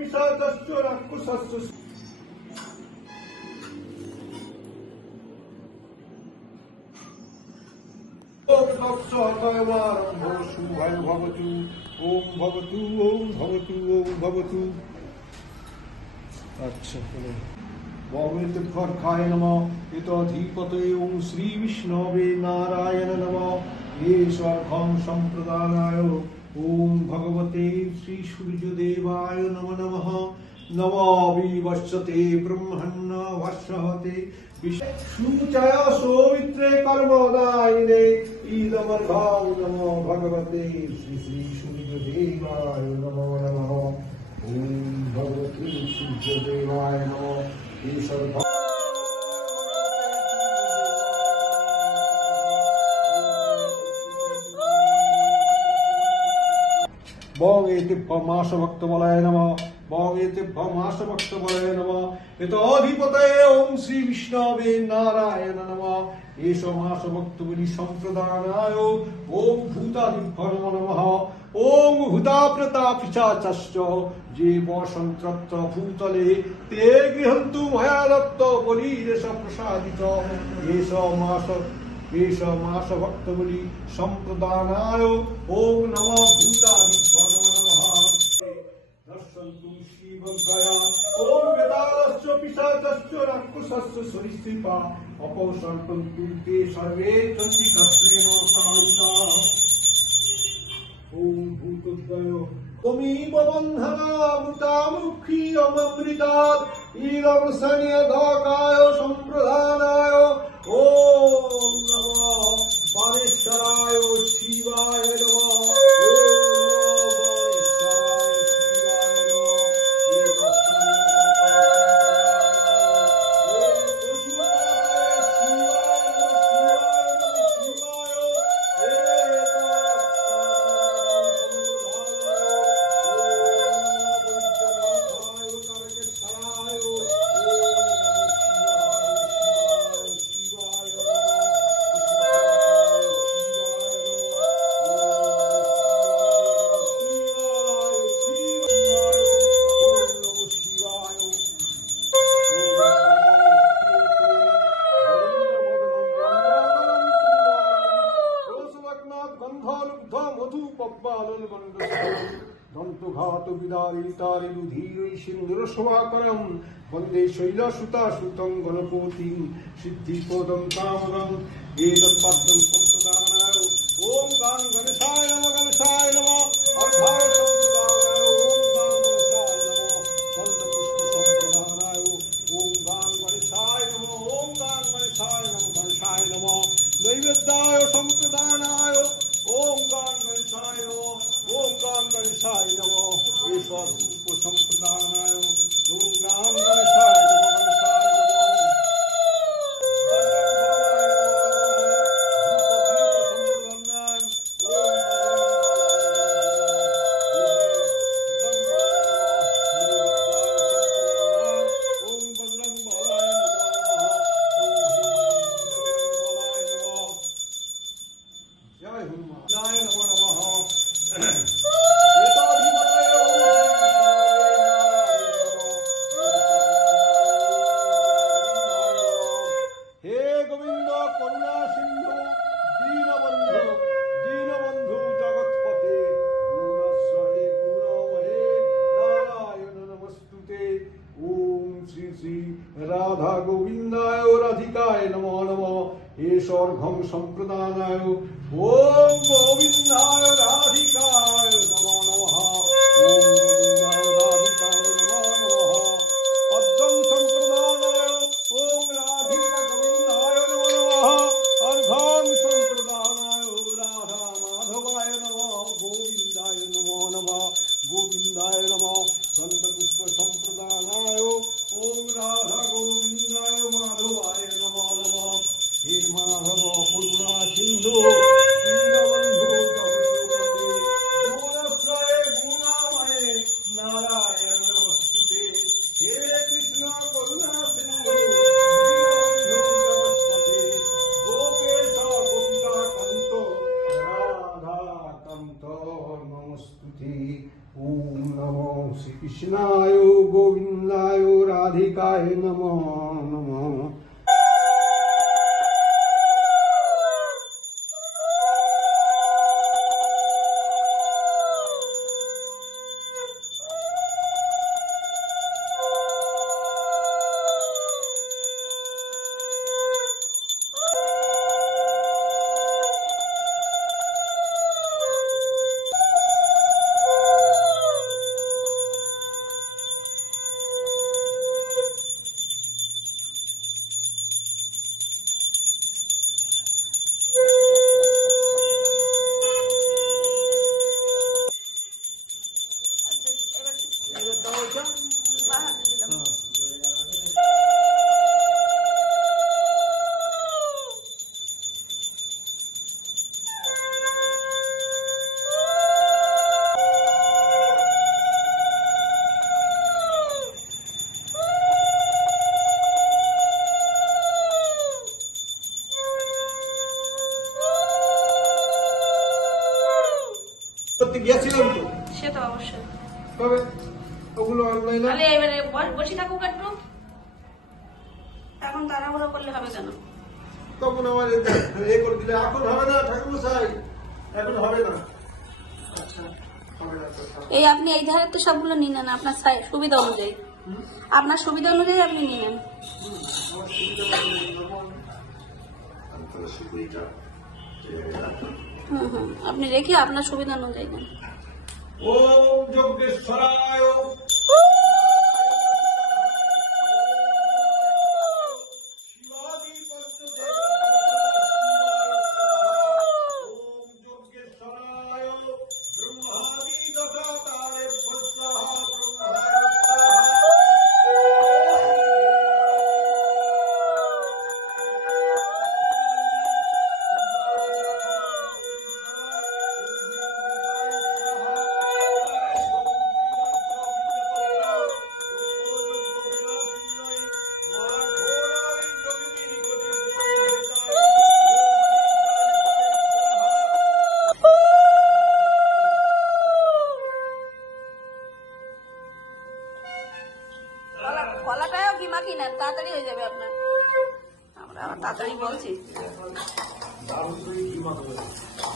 রাক্ষসশ্চ শুভায় ভবতু ওম ভবতু ওম ভবতু ওম ভবতু। আচ্ছা ভগবদ্ভর্খায় নম ইতধিপতে ওম শ্রী বিষ্ণবে নারায়ণ নম। ঈশ্বর্ঘং সম্প্রদানায় ওম ভগবতে শ্রী সূর্যদেবায় নম নমঃ নম বিবশ্যতে ব্রহ্মণ্য ভাষ্যতে সুচয় সৌমিত্রে কর্মদায়িনে ইদমর্ঘং নম ভগবতে শ্রী শ্রী সূর্যদেবায় নমো নমঃ ওম ভগবতে বং এতে মাস ভক্ত বলায় নম বং এতে মাস ভক্ত বলায় নম এত অধিপতয়ে ওম শ্রী বিষ্ণবে নারায়ণ নম এস মাস ভক্ত বলি সম্প্রদানায় ওম ভূতাদি নম ওম হুতা প্রতাপিচাচশ্চ যে বসন্ত্রত্র ভূতলে তে গৃহন্তু ময়া দত্ত বলিরেশ প্রসাদিত এস মাস এষ মাস ভক্ত বলি সম্প্রদানায় ওম নম ভূতাদি শিবজ্ঞয়া ওম বেদালশ্চ পিশাচশ্চ রাক্ষসশ্চ সরীসৃপা অপসর্পন্তু তে সর্বে চন্ডিকাশ্রেণ সারিতা ওম ভূতদ্বয়, তমিব বন্ধনামৃতামুখী অমৃতাৎ দন্তঘাত বিদারিতারি রুধীরৈ সিন্দুর শোভাকরম বন্দে শৈলসুতা সুতং গণপতিং সিদ্ধিপদম কামদম এতৎপদ্মম সম্প্রদানায় ওম গান গণেশায় নম গণেশায় নম। অর্ধায় নমঃ এষর্ঘং সম্প্রদানায় ওম গোবিন্দায় রাধিকায় নমো শ্রীকৃষ্ণায় গোবিন্দায় রাধিকায় নমো এবার দাও এটা করতে গিয়েছিলাম তো সে তো অবশ্যই তবে ওগুলো অনলাইনে তাহলে এবারে বসে থাকুক একটু এখন তাড়াহুড়ো করলে হবে কেন? তখন আমার এ করে দিলে এখন হবে না ঠাকুর মশাই এখন হবে না আচ্ছা হবে না। এই আপনি এই ধারে তো সবগুলো নিয়ে নেন আপনার সুবিধা অনুযায়ী। আপনার সুবিধা অনুযায়ী আপনি নিয়ে নেন। হুম, হুম হুম আপনি রেখে আপনার সুবিধা অনুযায়ী নেন। ওম যজ্ঞেশ্বরায় 公司一个地方都没有